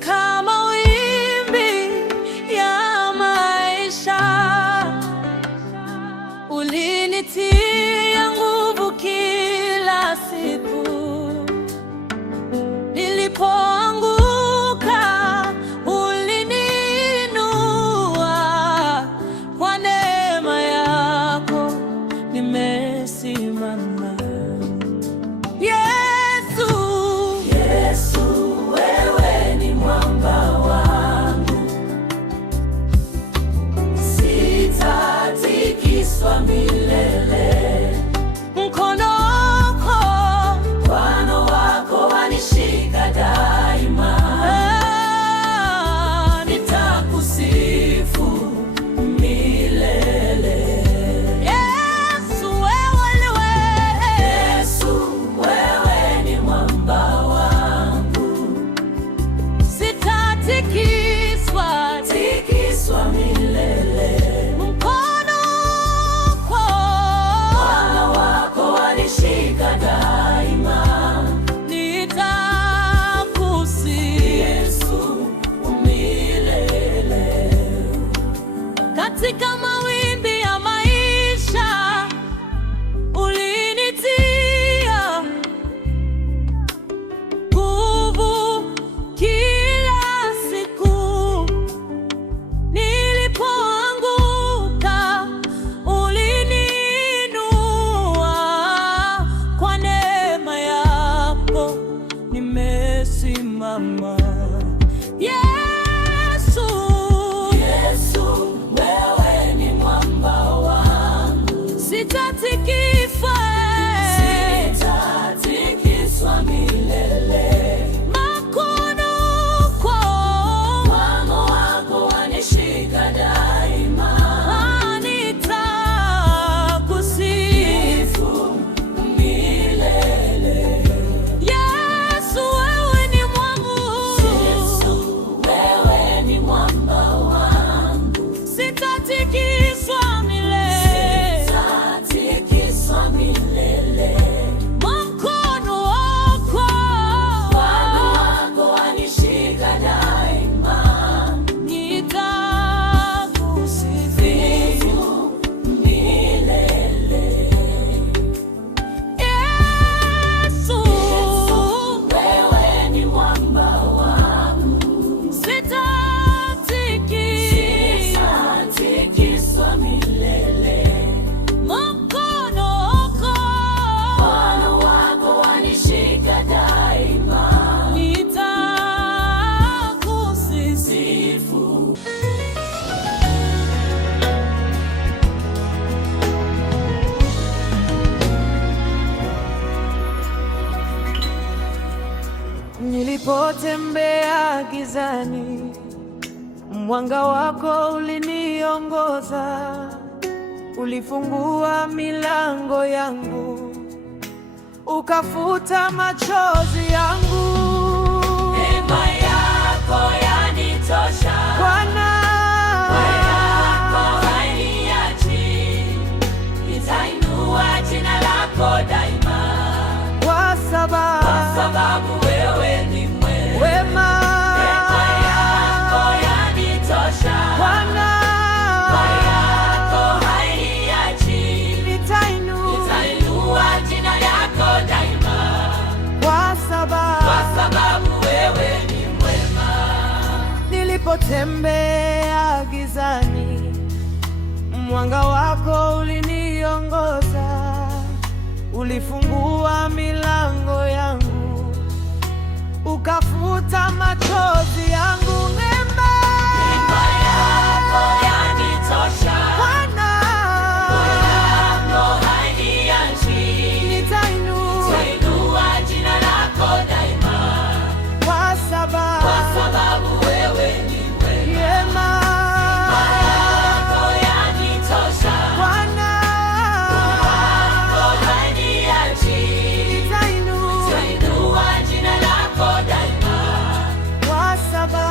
katika mawimbi ya maisha, ulinitia nguvu kila siku. Nilipoanguka uliniinua, kwa neema yako nimesimama. Katika mawimbi ya maisha ulinitia nguvu kila siku. Nilipoanguka uliniinua, kwa neema yako nimesimama. Sitatikiswa milele. Mkono wako wanishika daima. Nitakusifu milele. Yesu, wewe ni mwamba wangu. Sitatikiswa milele. Mkono wako wanishika daima. Nitakusifu milele. Yesu, wewe ni mwamba wangu. Sitatikiswa milele. Mkono wako wanishika daima. Nitakusifu. Nilipotembea gizani, mwanga wako uliniongoza. Ulifungua milango yangu, ukafuta machozi yangu. Neema yako yanitosha Bwana, yako hainiachi. Nitainua jina lako daima, kwa sababu wewe ni wema. Neema yako yanitosha Bwana, nilipotembea gizani, mwanga wako uliniongoza. Ulifungua milango yangu, ukafuta machozi yangu. Neema yako yanitosha Bwana, yako hainiachi. Nitainua jina lako daima, kwa sababu wewe ni wema. Yako yanitosha Bwana, yako hainiachi. Nitainua jina lako daima, kwa sababu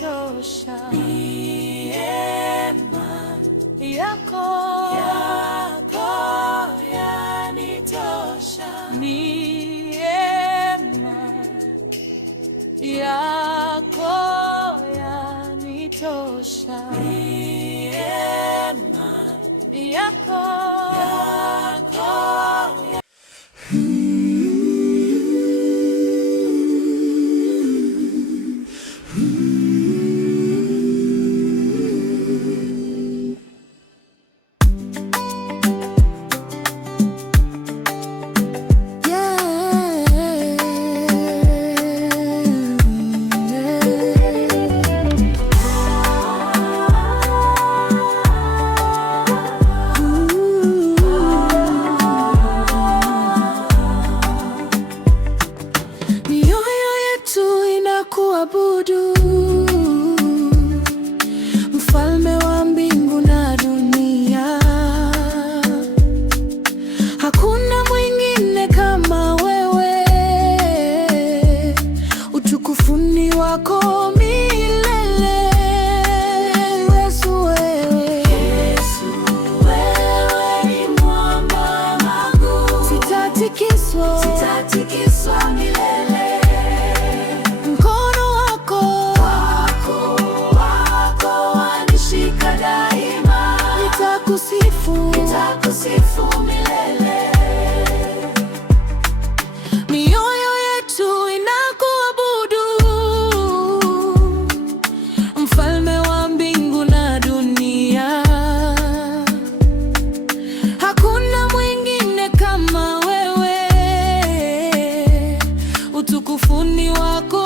yanitosha. Neema yako yanitosha. Neema yako yanitosha. Neema yako kuabudu Mfalme wa mbingu na dunia. Hakuna mwingine kama wewe, utukufuni wako milele. Yesu wewe, wewe ni mwamba wangu, sitatikiswa milele. Nitakusifu milele. Mioyo yetu inakuabudu, Mfalme wa mbingu na dunia. Hakuna mwingine kama wewe, utukufuni wako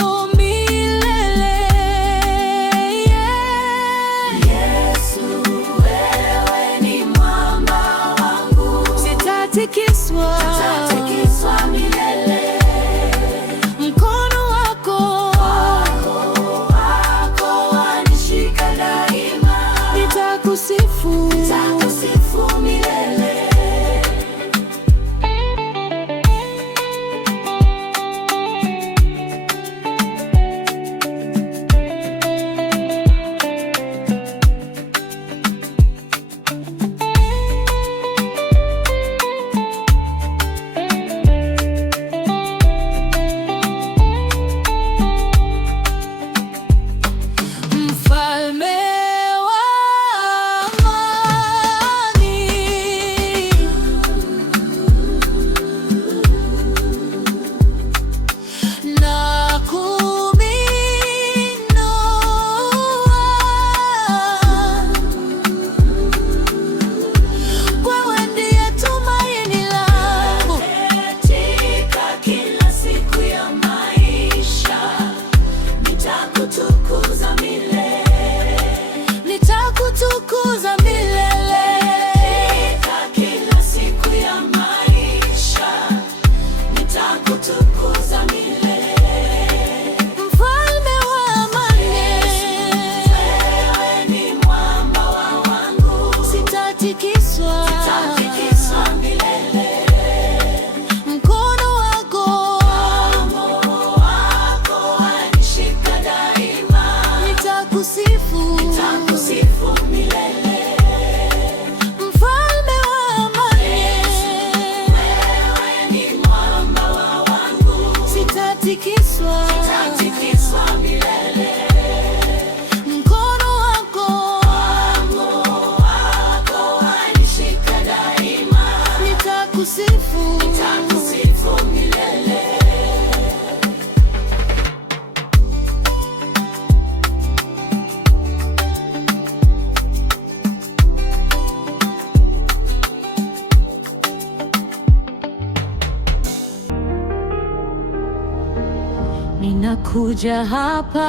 sitatikiswa milele. Mkono wako wanishika daima. Nitakusifu milele. Nitakutukuza milele. Kila siku ya maisha nitakutukuza milele. Mfalme wa amani, wewe ni mwamba wangu, sitatikiswa milele. Mkono wako wanishika daima. Nitakusifu milele. Mfalme wa amani, wewe ni mwamba wangu, sitatikiswa milele. Mkono wako wanishika daima. Nitakusifu milele. Ninakuja hapa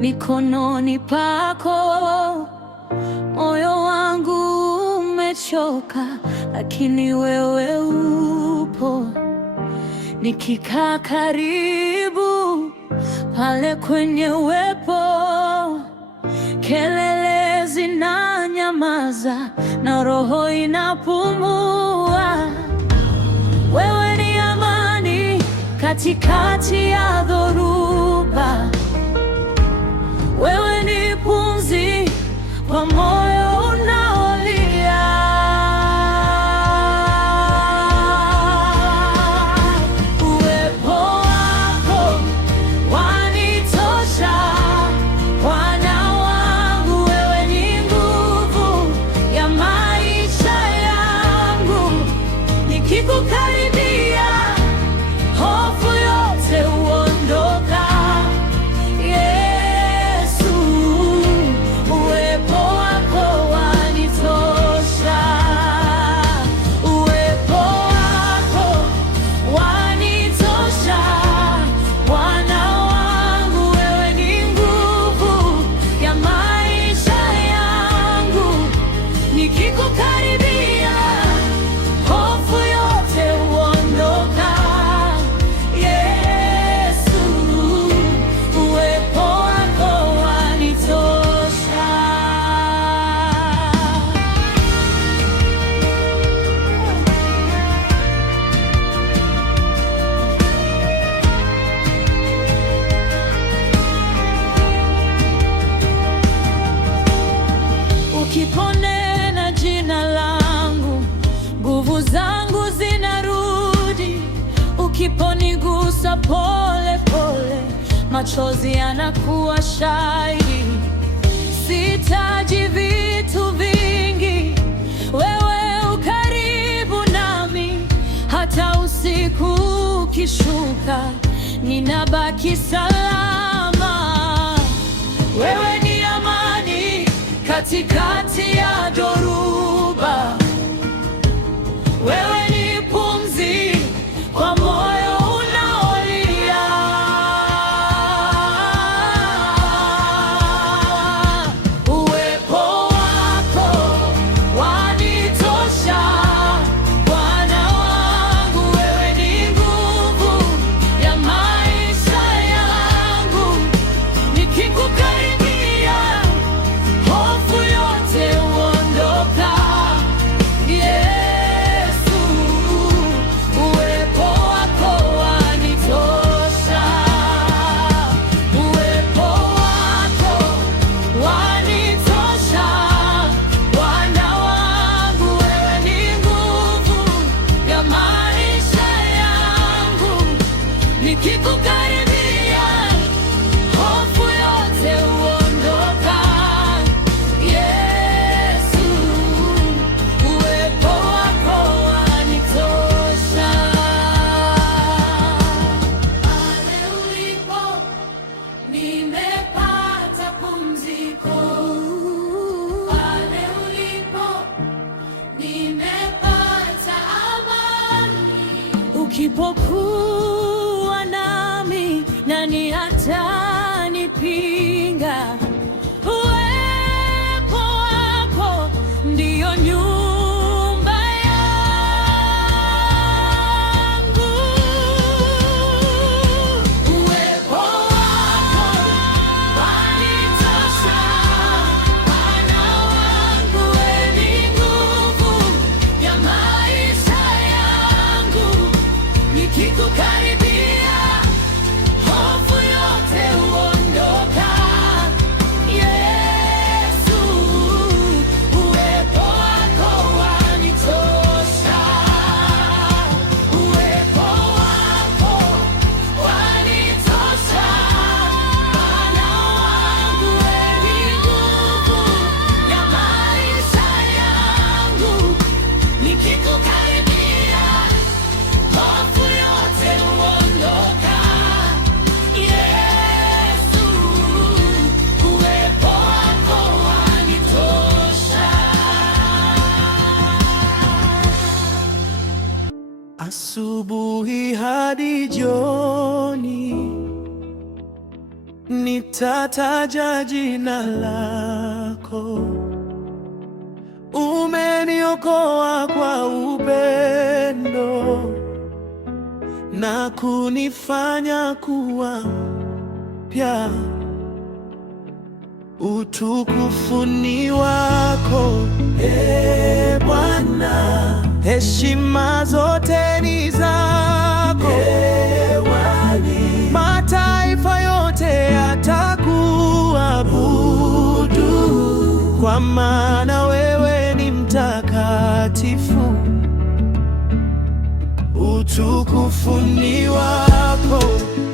mikononi pako, moyo wangu umechoka, lakini wewe upo. Nikikaa karibu pale kwenye uwepo, kelele zinanyamaza na roho inapumua. Wewe ni amani katikati ya dhoruba, kwa moyo unaolia. Uwepo wako wanitosha, Bwana wangu, wewe ni nguvu ya maisha yangu. Nikikukaribia hofu yote huondoka. Yesu, uwepo wako wanitosha. Uwepo wako wanitosha, Bwana wangu, wewe ni nguvu ya maisha yangu. Nikikukaribia hofu yote huondoka. Yesu, uwepo wako wanitosha. Ukiponena jina langu, nguvu zangu zinarudi. Ukiponigusa pole pole, machozi yanakuwa shahidi. Sihitaji vitu vingi, wewe ukaribu nami. Hata usiku ukishuka, ninabaki salama. Wewe ni amani katikati ya dhoruba. Wewe ni pumzi kwa moyo unaolia. Uwepo wako wanitosha, Bwana wangu, wewe ni nguvu ya maisha yangu. Nikikukaribia hofu yote huondoka. Yesu, uwepo wako wanitosha. Uwepo wako wanitosha, Bwana wangu, wewe ni nguvu ya maisha yangu. Nikikukaribia hofu yote huondoka. Yesu, uwepo wako wanitosha. Pale ulipo nimepata pumziko. Pale ulipo nimepata amani. Ukipokuwa nami, nani atanipinga? Uwepo wako ndiyo nyumba yangu. Uwepo wako wanitosha, Bwana wangu, wewe ni nguvu ya maisha yangu. Nikikukaribia hofu yote huondoka. Yesu, uwepo wako wanitosha. Uwepo wako wanitosha, Bwana wangu, wewe ni nguvu ya maisha yangu. Nikikukaribia hofu yote huondoka. Yesu, uwepo wako wanitosha. Asubuhi hadi jioni nitataja jina lako. Umeniokoa kwa upendo na kunifanya kuwa mpya. Utukufu ni wako, Bwana, heshima zote ni zako. Mataifa yote yatakuabudu. kwa maana wewe ni mtakatifu. Utukufu ni wako,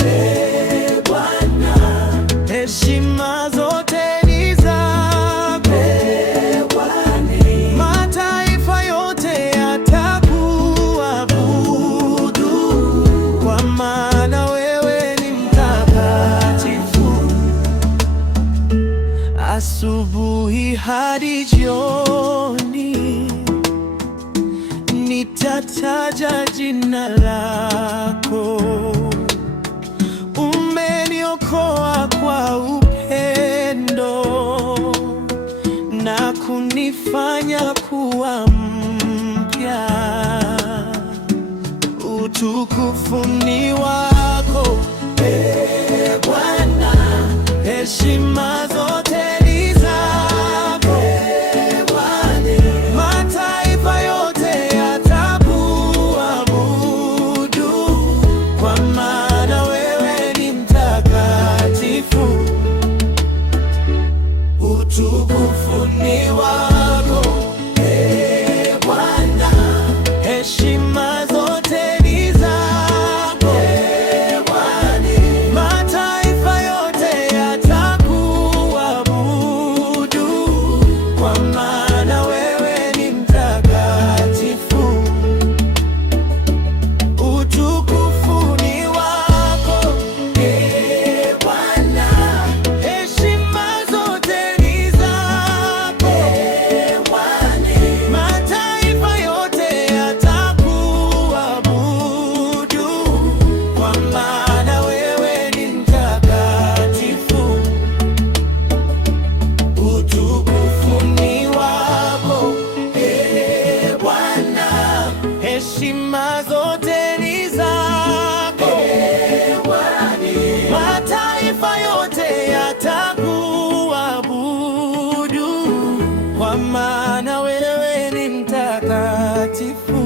Ee Bwana. Heshima zote ni zako, Ee Bwana. Mataifa yote yatakuabudu, kwa maana wewe ni mtakatifu. Asubuhi hadi jioni nitataja jina lako. Umeniokoa kwa upendo na kunifanya kuwa mpya. Utukufu ni wako, Ee Bwana. Heshima zote ni zako, Ee Bwana. Mataifa yote yatakuabudu, kwa maana wewe ni mtakatifu. Utukufu ni wako, Ee Bwana. Heshima zote ni zako, Ee Bwana. Mataifa yote yatakuabudu, kwa maana wewe ni mtakatifu. Utukufu ni wako, Ee Bwana. Heshima zote ni zako, Ee Bwana. Mataifa yote yatakuabudu, kwa maana wewe ni mtakatifu. Utukufu ni wako, Ee Bwana. Heshima zote ni zako, Ee Bwana. Mataifa yote yatakuabudu, kwa maana wewe ni mtakatifu.